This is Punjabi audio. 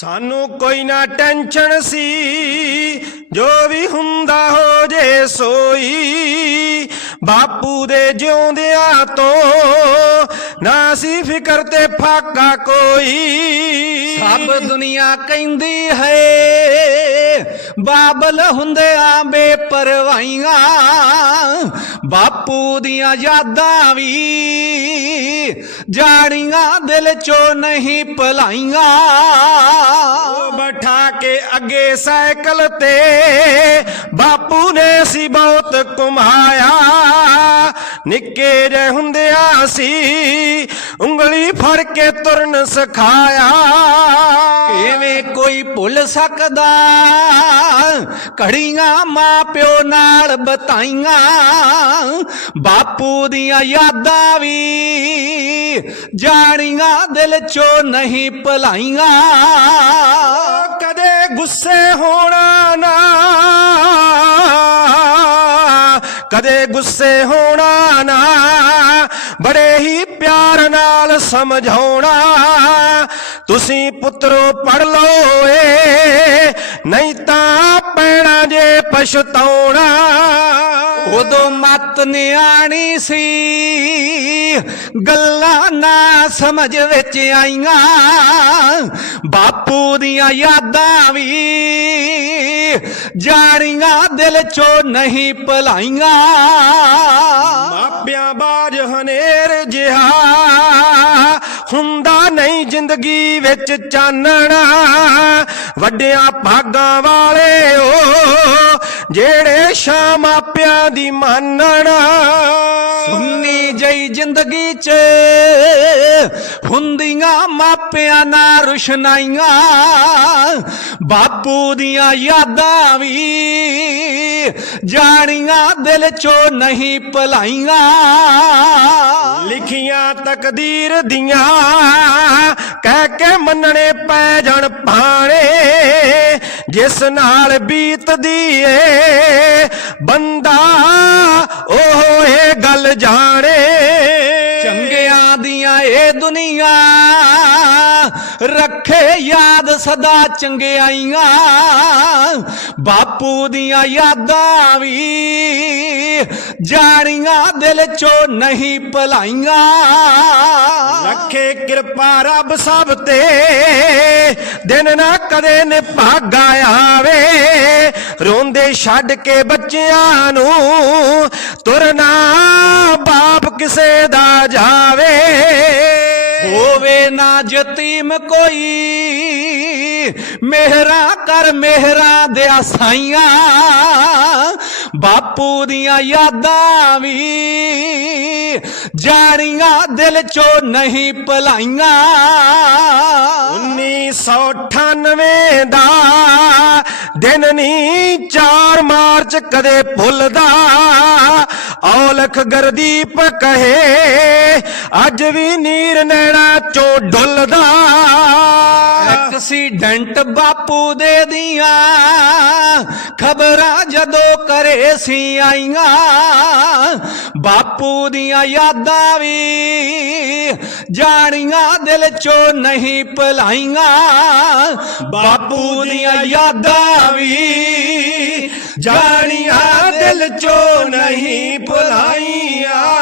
ਸਾਨੂੰ ਕੋਈ ਨਾ ਟੈਨਸ਼ਨ ਸੀ, ਜੋ ਵੀ ਹੁੰਦਾ ਹੋ ਜੇ ਸੋਈ। ਬਾਪੂ ਦੇ ਜਿਉਂਦਿਆਂ ਤੋਂ ਨਾ ਸੀ ਫਿਕਰ ਤੇ ਫਾਕਾ ਕੋਈ। ਸਭ ਦੁਨੀਆ ਕਹਿੰਦੀ ਹੈ, ਬਾਬਲ ਹੁੰਦਿਆਂ ਬੇਪਰਵਾਹੀਆਂ। ਬਾਪੂ ਦੀਆਂ ਯਾਦਾਂ ਵੀ ਜਾਣੀਆਂ, ਦਿਲ ਚੋਂ ਨਹੀਂ ਭਲਾਈਆਂ। ਉਹ ਬਿਠਾ ਕੇ ਅੱਗੇ ਸਾਈਕਲ ਤੇ ਬਾਪੂ ਨੇ ਸੀ ਬਹੁਤ ਕੁਮਾਇਆ ਨਿੱਕੇ ਜਿਹੇ ਹੁੰਦਿਆਂ ਸੀ ਉਂਗਲੀ ਫੜ ਕੇ ਤੁਰਨ ਸਿਖਾਇਆ। ਕਿਵੇਂ ਕੋਈ ਭੁੱਲ ਸਕਦਾ? ਘੜੀਆਂ ਮਾਂ ਪਿਓ ਨਾਲ ਬਤਾਈਆਂ, ਬਾਪੂ ਦੀਆਂ ਯਾਦਾਂ ਵੀ ਜਾਣੀਆਂ, ਦਿਲ ਚੋਂ ਨਹੀਂ ਭਲਾਈਆਂ। ਕਦੇ ਗੁੱਸੇ ਹੋਣਾ ਨਾ, ਕਦੇ ਗੁੱਸੇ ਹੋਣਾ ਨਾ, ਬੜੇ ਹੀ ਪਿਆਰ ਨਾਲ ਸਮਝਾਉਣਾ। ਤੁਸੀਂ ਪੁੱਤਰੋ ਪੜ ਲਓ ਏ ਨਹੀਂ ਤਾਂ ਪੈਣਾ ਜੇ ਪਛਤਾਉਣਾ। ਉਦੋਂ ਮਤ ਨਿਆਣੀ ਸੀ ਗੱਲਾਂ ਨਾ ਸਮਝ ਵਿੱਚ ਆਈਆਂ। ਬਾਪੂ ਦੀਆਂ ਯਾਦਾਂ ਵੀ ਜਾਣੀਆਂ ਦਿਲ ਚੋਂ ਨਹੀਂ ਭਲਾਈਆਂ। ਮਾਪਿਆਂ ਬਾਜ ਹਨੇਰ ਜਿਹਾ ਹੁੰਦਾ ਜ਼ਿੰਦਗੀ ਵਿੱਚ ਚਾਨਣਾ। ਵੱਡਿਆਂ ਭਾਗਾਂ ਵਾਲੇ ਓ ਜਿਹੜੇ ਸ਼ਾ ਮਾਪਿਆਂ ਦੀ ਮੰਨਣਾ। ਸੁੰਨੀ ਜਈ ਜ਼ਿੰਦਗੀ 'ਚ ਹੁੰਦੀਆਂ ਮਾਪਿਆਂ ਨਾਲ ਰੁਸ਼ਨਾਈਆਂ। ਬਾਪੂ ਦੀਆਂ ਯਾਦਾਂ ਵੀ ਜਾਣੀਆਂ ਦਿਲ ਚੋਂ ਨਹੀਂ ਭਲਾਈਆਂ। ਲਿਖੀਆਂ ਤਕਦੀਰ ਦੀਆਂ ਕਹਿ ਕੇ ਮੰਨਣੇ ਪੈ ਜਾਣ ਪਾਣੇ ਜਿਸ ਨਾਲ ਬੀਤਦੀ ਏ ਬੰਦਾ ਉਹ ਇਹ ਗੱਲ ਜਾਣੇ। ਚੰਗਿਆਂ ਦੀਆਂ ਇਹ ਦੁਨੀਆ ਰੱਖੇ ਯਾਦ ਸਦਾ ਚੰਗਿਆਈਆਂ। ਬਾਪੂ ਦੀਆਂ ਯਾਦਾਂ ਵੀ ਜਾਣੀਆਂ, ਦਿਲ ਚੋਂ ਨਹੀਂ ਭਲਾਈਆਂ। ਰੱਖੇ ਕਿਰਪਾ ਰੱਬ ਸਭ ਤੇ, ਦਿਨ ਨਾ ਕਦੇ ਨਿਭਾਗਾ ਆਵੇ। ਰੋਂਦੇ ਛੱਡ ਕੇ ਬੱਚਿਆਂ ਨੂੰ, ਤੁਰਨਾ ਬਾਪ ਕਿਸੇ ਦਾ ਜਾਵੇ। ਨਾ ਯਤੀਮ ਕੋਈ। ਮਿਹਰਾ ਕਰ ਮਿਹਰਾ ਦੇ ਸਾਈਆਂ। ਬਾਪੂ ਦੀਆਂ ਯਾਦਾਂ ਵੀ ਜਾਣੀਆਂ, ਦਿਲ ਚੋਂ ਨਹੀਂ ਭਲਾਈਆਂ। 1998 ਦਾ ਦਿਨ ਨਹੀਂ 4 ਮਾਰਚ ਕਦੇ ਭੁੱਲਦਾ। ਔਲਖ ਗਰਦੀਪ ਕਹੇ, ਅੱਜ ਵੀ ਨੀਰ ਨੈਣਾ ਚੋ ਡੁੱਲਦਾ। ਐਕਸੀਡੈਂਟ ਬਾਪੂ ਦੇ ਦੀਆਂ ਖਬਰਾਂ ਜਦੋਂ ਕਰੇ ਸੀ ਆਈਆਂ, ਬਾਪੂ ਦੀਆਂ ਯਾਦਾਂ ਵੀ ਜਾਣੀਆਂ, ਦਿਲ ਚੋਂ ਨਹੀਂ ਭਲਾਈਆਂ। ਬਾਪੂ ਦੀਆਂ ਯਾਦਾਂ ਵੀ ਜਾਣੀਆਂ ਦਿਲ ਚੋਂ ਨਹੀਂ ਭੁਲਾਈਆਂ।